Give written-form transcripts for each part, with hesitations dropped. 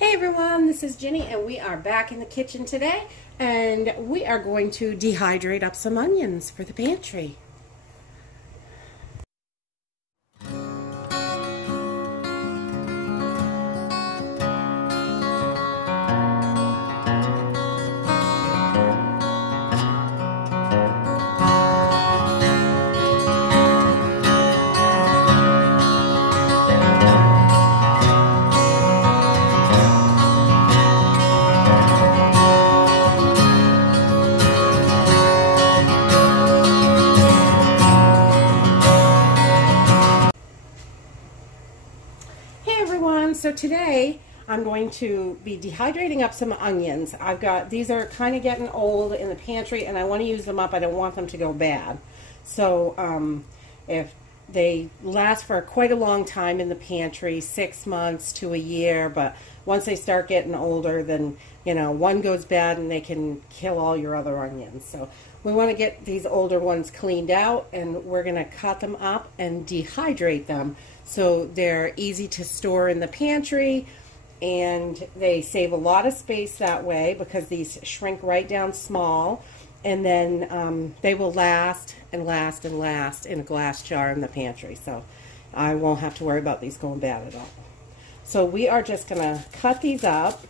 Hey everyone, this is Jenny and we are back in the kitchen today and we are going to dehydrate up some onions for the pantry. So today I'm going to be dehydrating up some onions. These are kind of getting old in the pantry and I want to use them up. I don't want them to go bad. So if they last for quite a long time in the pantry, 6 months to a year, but once they start getting older, then one goes bad and they can kill all your other onions. So we want to get these older ones cleaned out and we're going to cut them up and dehydrate them so they're easy to store in the pantry, and they save a lot of space that way because these shrink right down small, and then they will last and last and last in a glass jar in the pantry, so I won't have to worry about these going bad at all. So we are just going to cut these up.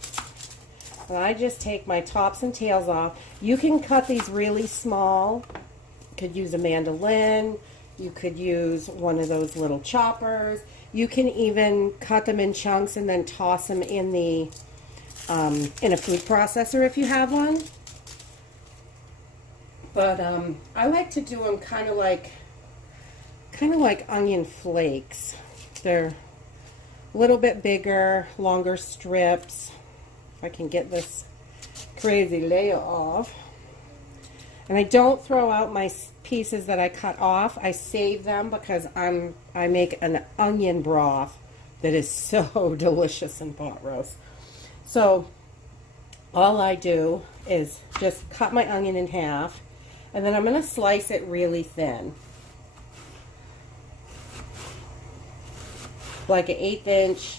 And I just take my tops and tails off. You can cut these really small. You could use a mandolin. You could use one of those little choppers. You can even cut them in chunks and then toss them in the in a food processor if you have one. But I like to do them kind of like onion flakes. They're a little bit bigger, longer strips. If I can get this crazy layer off. And I don't throw out my pieces that I cut off. I save them because I make an onion broth that is so delicious in pot roast. So all I do is just cut my onion in half, and then I'm going to slice it really thin. Like an 1/8 inch.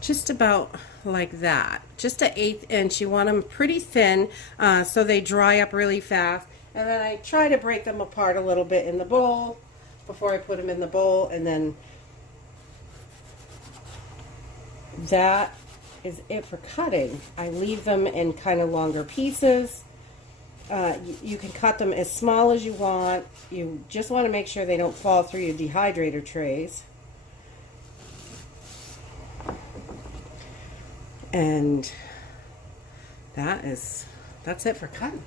Just about like that. Just an 1/8 inch. You want them pretty thin so they dry up really fast. And then I try to break them apart a little bit in the bowl before I put them in the bowl. And then that is it for cutting. I leave them in kind of longer pieces. You can cut them as small as you want. You just want to make sure they don't fall through your dehydrator trays. And that's it for cutting.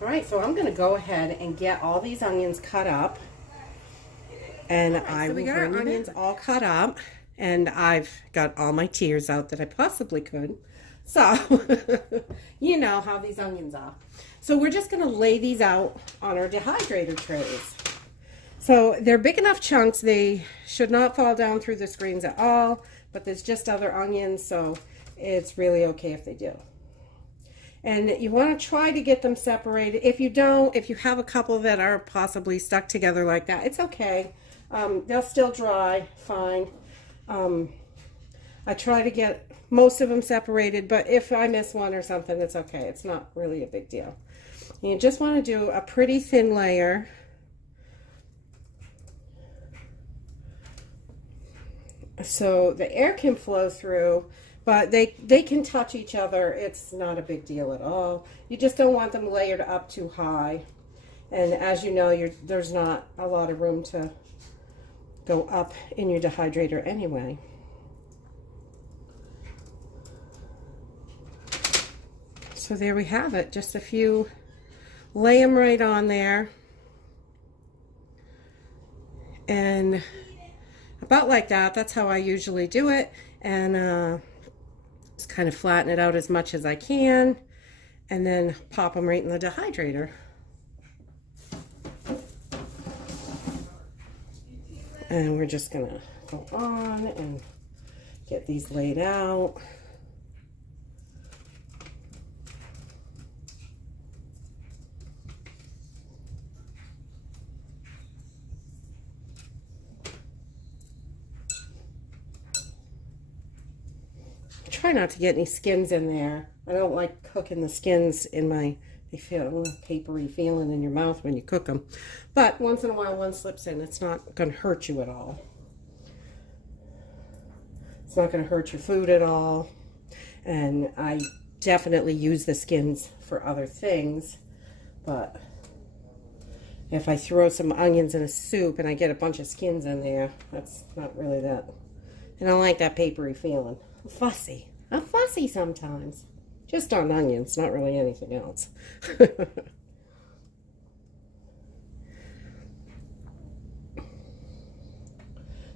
All right, so I'm going to go ahead and get all these onions cut up. And I will bring our onions all cut up. And I've got all my tears out that I possibly could. So, you know how these onions are. So we're just going to lay these out on our dehydrator trays. So they're big enough chunks. They should not fall down through the screens at all. But there's just other onions, so it's really okay if they do. And you want to try to get them separated. If you don't, if you have a couple that are possibly stuck together like that, it's okay. They'll still dry fine. I try to get most of them separated, but if I miss one or something, it's okay. It's not really a big deal. You just want to do a pretty thin layer. So the air can flow through, but they can touch each other. It's not a big deal at all. You just don't want them layered up too high. And as you know, there's not a lot of room to go up in your dehydrator anyway. So there we have it. Just a few. Lay them right on there. And about like that. That's how I usually do it. And just kind of flatten it out as much as I can. And then pop them right in the dehydrator. And we're just going to go on and get these laid out. try not to get any skins in there. I don't like cooking the skins in my, they feel a little papery feeling in your mouth when you cook them. But once in a while one slips in. It's not going to hurt you at all. It's not going to hurt your food at all. And I definitely use the skins for other things. But if I throw some onions in a soup and I get a bunch of skins in there, that's not really that. I don't like that papery feeling. I'm fussy. I'm fussy sometimes. Just on onions, not really anything else.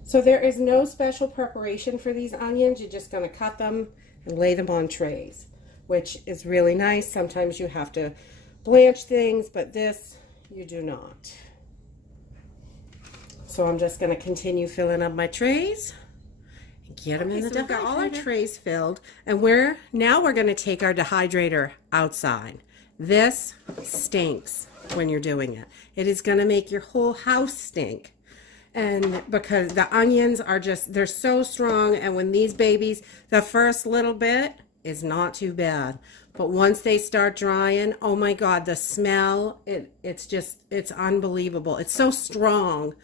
So there is no special preparation for these onions. You're just going to cut them and lay them on trays, which is really nice. Sometimes you have to blanch things, but this you do not. So I'm just going to continue filling up my trays. Get them in the dehydrator. We've got all our trays filled, and now we're going to take our dehydrator outside. This stinks when you're doing it. It is going to make your whole house stink. And because the onions are just, they're so strong, and when these babies, the first little bit is not too bad. But once they start drying, oh my God, the smell, it's unbelievable. It's so strong.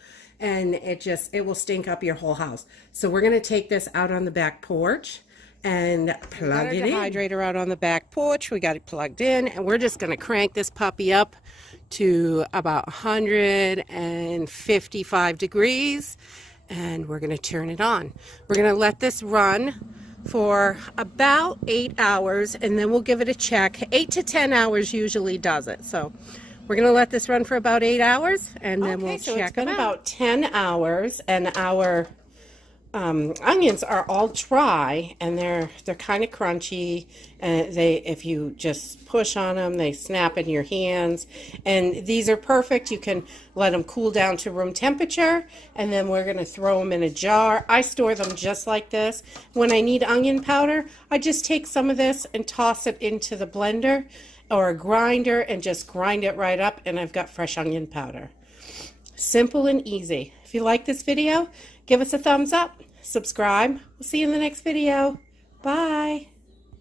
And it will stink up your whole house. So we're going to take this out on the back porch and plug it in. Dehydrator out on the back porch. We got it plugged in, and we're just going to crank this puppy up to about 155 degrees, and we're going to turn it on. We're going to let this run for about 8 hours, and then we'll give it a check. 8 to 10 hours usually does it. So we're going to let this run for about 8 hours, and then we'll check it out. About 10 hours, and our onions are all dry, and they're kind of crunchy. And if you just push on them, they snap in your hands. And these are perfect. You can let them cool down to room temperature, and then we're going to throw them in a jar. I store them just like this. When I need onion powder, I just take some of this and toss it into the blender or a grinder and just grind it right up, and I've got fresh onion powder. Simple and easy. If you like this video, give us a thumbs up, subscribe. We'll see you in the next video. Bye.